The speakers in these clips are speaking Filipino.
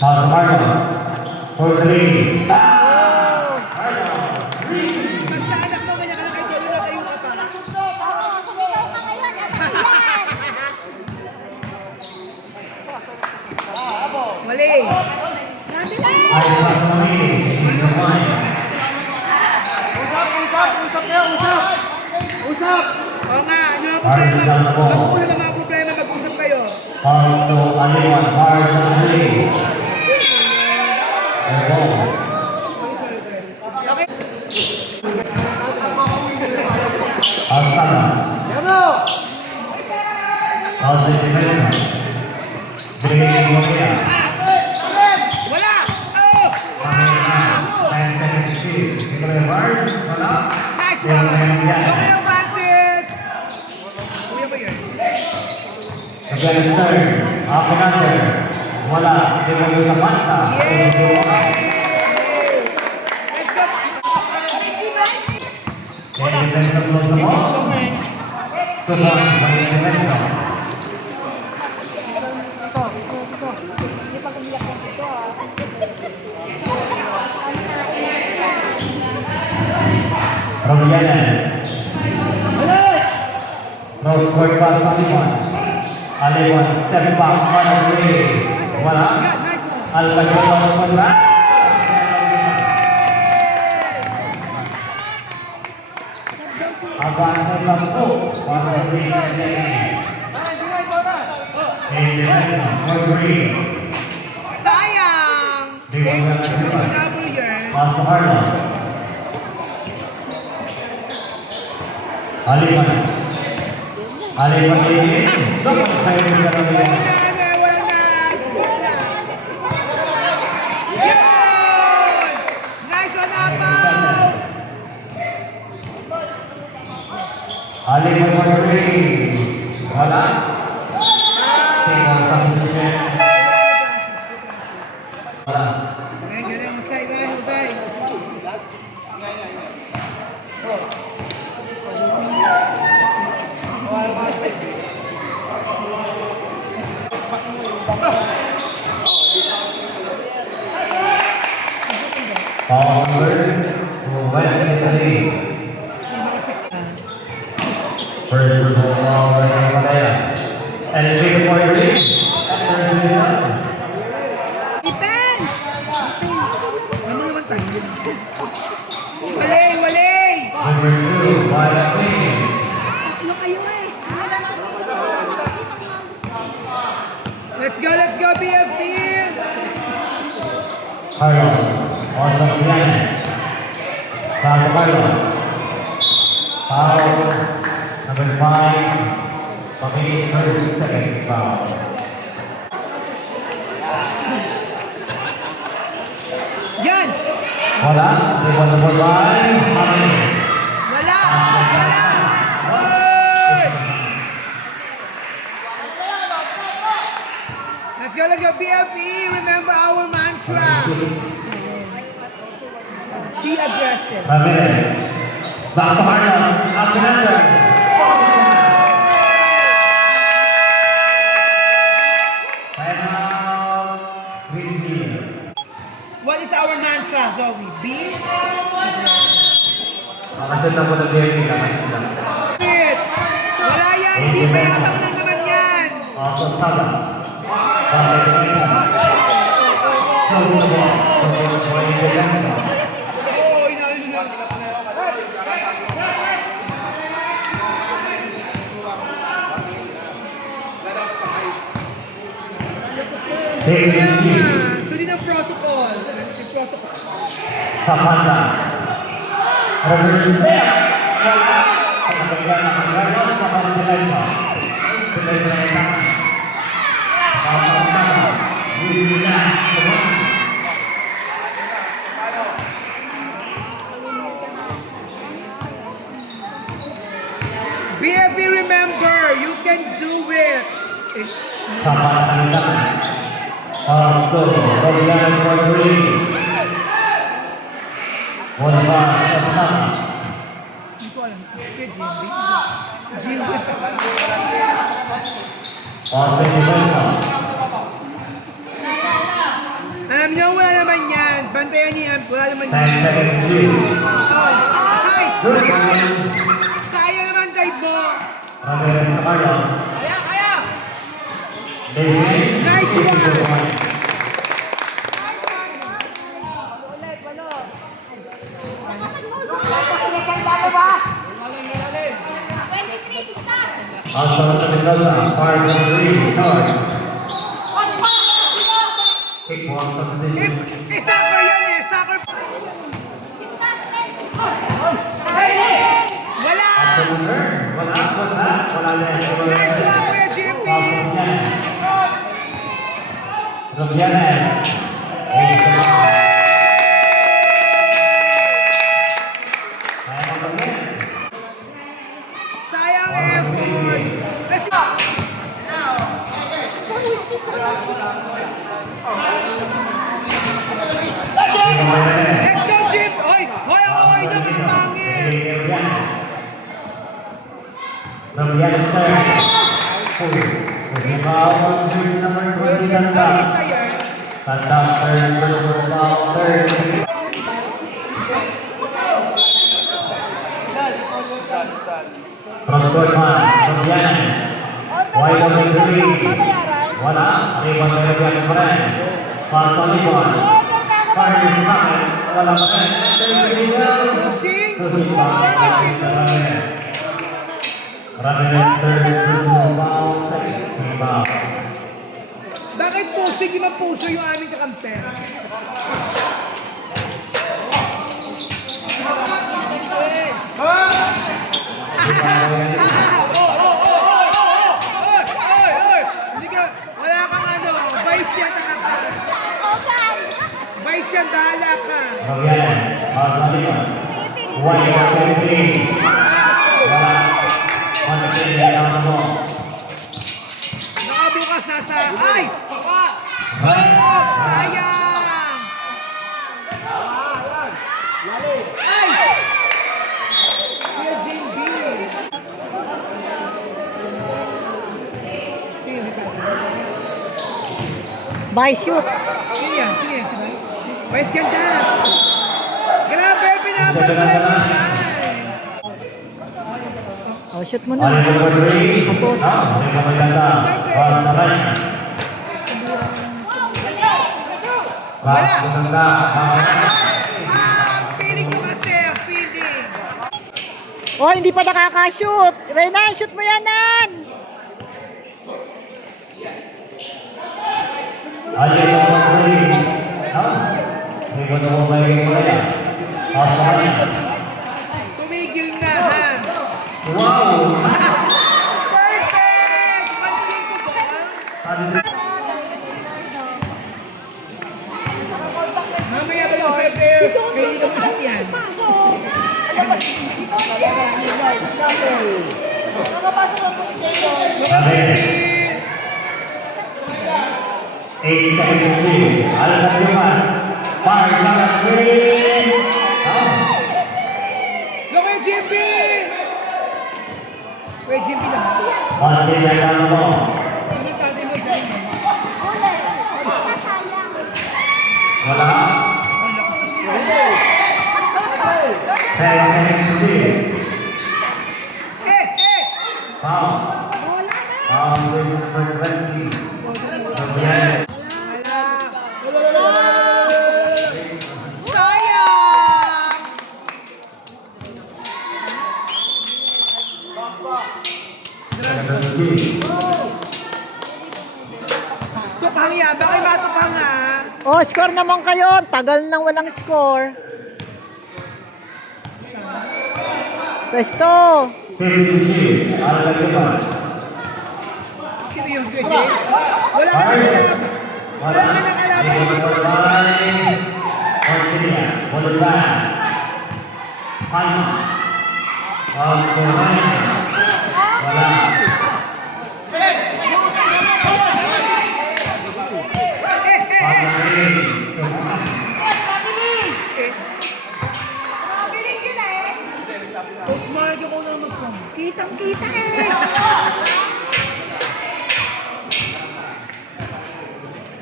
House Marcos for 3. Magsanak mo, kanya ka na kay Joey na tayo ka pa. Sumigaw ka ngayon, Mali. Aisa Sami. Usap! Oo nga, ano ang Artisan problema? po. Mag-ulo na mga problema, mag-usap kayo. Also Aliwan Mars on 3. Asana. Jose Defensa. Bringing Mokea. Wala! Oh! 9 seconds to shoot. Nicolay Mars. Wala. Nice Kuya one! Mayan. Kuya Francis! Kuya ba yun? Again, start. Half another. Wala. Nicolay sa Manta. Let's go! Kaya Defensa close the ball. 2 points by Defensa. Robianes. Cross court pass Aliwan. Aliwan step back on the way. Wala. Alcatraz for that. Abante sa po para sa green and defensa for green. Sayang! Di wala na siya. Double yun. Pass to Carlos. Aliwan. Aliwan is in. Dapat sa'yo sa Robianes. Wala na! Yun! Nice one, Apaw! Aliwan for green. Wala. Same on substitution. Wala. Galing, husay, husay. Paul Bird will win the lead. First result already Malaya. And it takes a point lead. And there's the result. Defense! Ano naman tayo? Wali, wali! Number 2, Wyatt Queen. Tatlo kayo eh. Let's go, BFP! Carlos. Also Yanes. Santo Carlos. Foul. Number 5. Pagiging first, second fouls. Yan! Wala. They won number 5. Hamilton. Wala! Wala! Oy! Let's go, BFP! Remember our mantra! Be aggressive. Ramirez. Back to Carlos. Up another. Timeout. Green team. What is our mantra, Zoe? Be Makasal na po na BFP it! Wala yan! Hindi pa yata ko lang naman yan! Also Saga. Back to Pizza. Close the ball. For the defensa. Oo, inalis na. Take the seat. Sunod ang protocol. Yung protocol. Zapata. Reverse step. Wala. Pagkakala ng Carlos sa pang-defensa. Defensa na itakan. Pasok Saga. Using last. BFP, remember, you can do it. Zapata na itakan. Pasto. Robianes for three. One pass sa Saga. Hindi ko alam. Kaya Jimmy. Jimmy. Austin Wilson. Alam niyo, wala naman yan. Bantayan niyo yan. Wala naman 10 yan. seconds to shoot. Ay! Good. Sayang naman kay Bo. Ramirez sa Carlos. Daisy. Nice Daisy one. to the point. Also to Mendoza. Far from 3. Charge. Kick one substitution. Soccer yan eh. Soccer. Wala! Absolute turn. Wala din. Nice one, Kuya JP. Rubianes. Kaya magpapit. Sayang effort. Let's Let's go, Chip! Hoy! Hoy, hoy! Nakapangit! Rubianes turn. Rebound, base number 20, Tanda. Tanda, third, personal foul, third. Cross-court pass, Rubianes. Wide open three. Wala, rebound by Rubianes pa rin. Pass on rebound. Fire in pocket, wala pa rin. Sing! Closing foul, Ramirez. Ramirez, third, personal foul, second rebounds. Bakit puso? Hindi ba puso yung aming kakampi? Hindi ka, wala kang ano, vice yan ka. Vice yan, dahala ka. Rubianes, pass on rebound. Wide open three. Wala. On the table, down the ball. Nakabukas na sa... Ay! Right. Sayang! Ay! Kuya JB. By shoot. Sige yan, sige yan, sige. Vice ganda. Grabe, pinapal mo yung guys. Oh, shoot mo On na. number three. Tapos. Hindi ka maganda. Pass sa kanya. Pass maganda. Feeling ko kasi, feeling. Oh, hindi pa nakaka-shoot. Reynan, shoot mo yan, Nan. On number three. Hindi ko na may kaya. Pass sa kanya. Tumigil na, ha? Wow! Perfect! Pansin ko ba? Mamaya ba yung fair? Feeling ko kasi yan. Ramirez. 8 seconds to shoot. Alcatraz. Fire sa three. Look at JB! Wait, JB na. On the table, down the ball. Importante mo sa inyo. Wala. 10 seconds to shoot. Eh! Foul. Foul with number 20. Rubianes. Sayang! Second to shoot. Tukhang yan. Bakit matukhang ha? Oh, score naman kayo. Tagal nang walang score. Pwesto. 50 to shoot. Alcatraz. Sino yung JB? Wala ka na kalaban. Wala ka na kalaban. Coach Mark, ako na mag-come. Kitang-kita eh.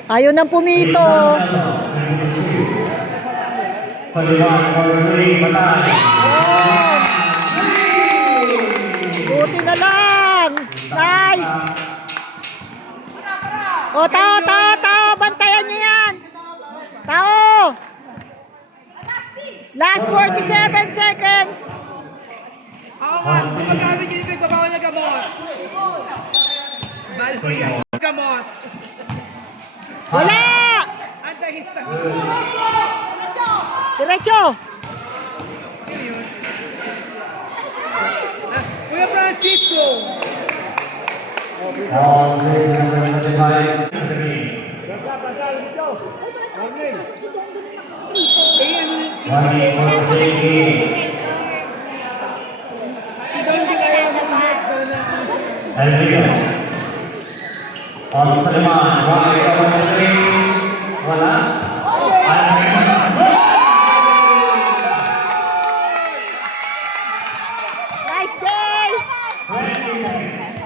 Ayaw nang pumito. Soliman for 3, Batay. Buti na lang. Nice. O, tao. Bantayan niyo yan. Tao. Last 47 seconds. Ako man, kung magamit yung igbabawal na gamot. Balfree, gamot. Wala. Antihistamine. Diretso. Yun yun. Kuya Francisco. All this number 25. Eh, ano yun? 1 for 3. Si Don di kaya mag-head daw na. Enrico. Osaliman, 1 for 3. Wala. Nice day. 20 seconds.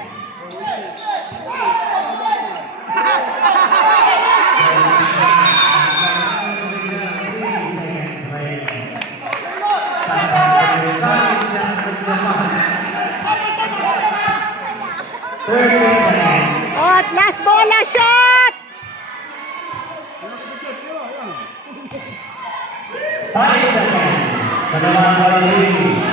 O, at last bola shot. 5 seconds. Salamat, Valerie.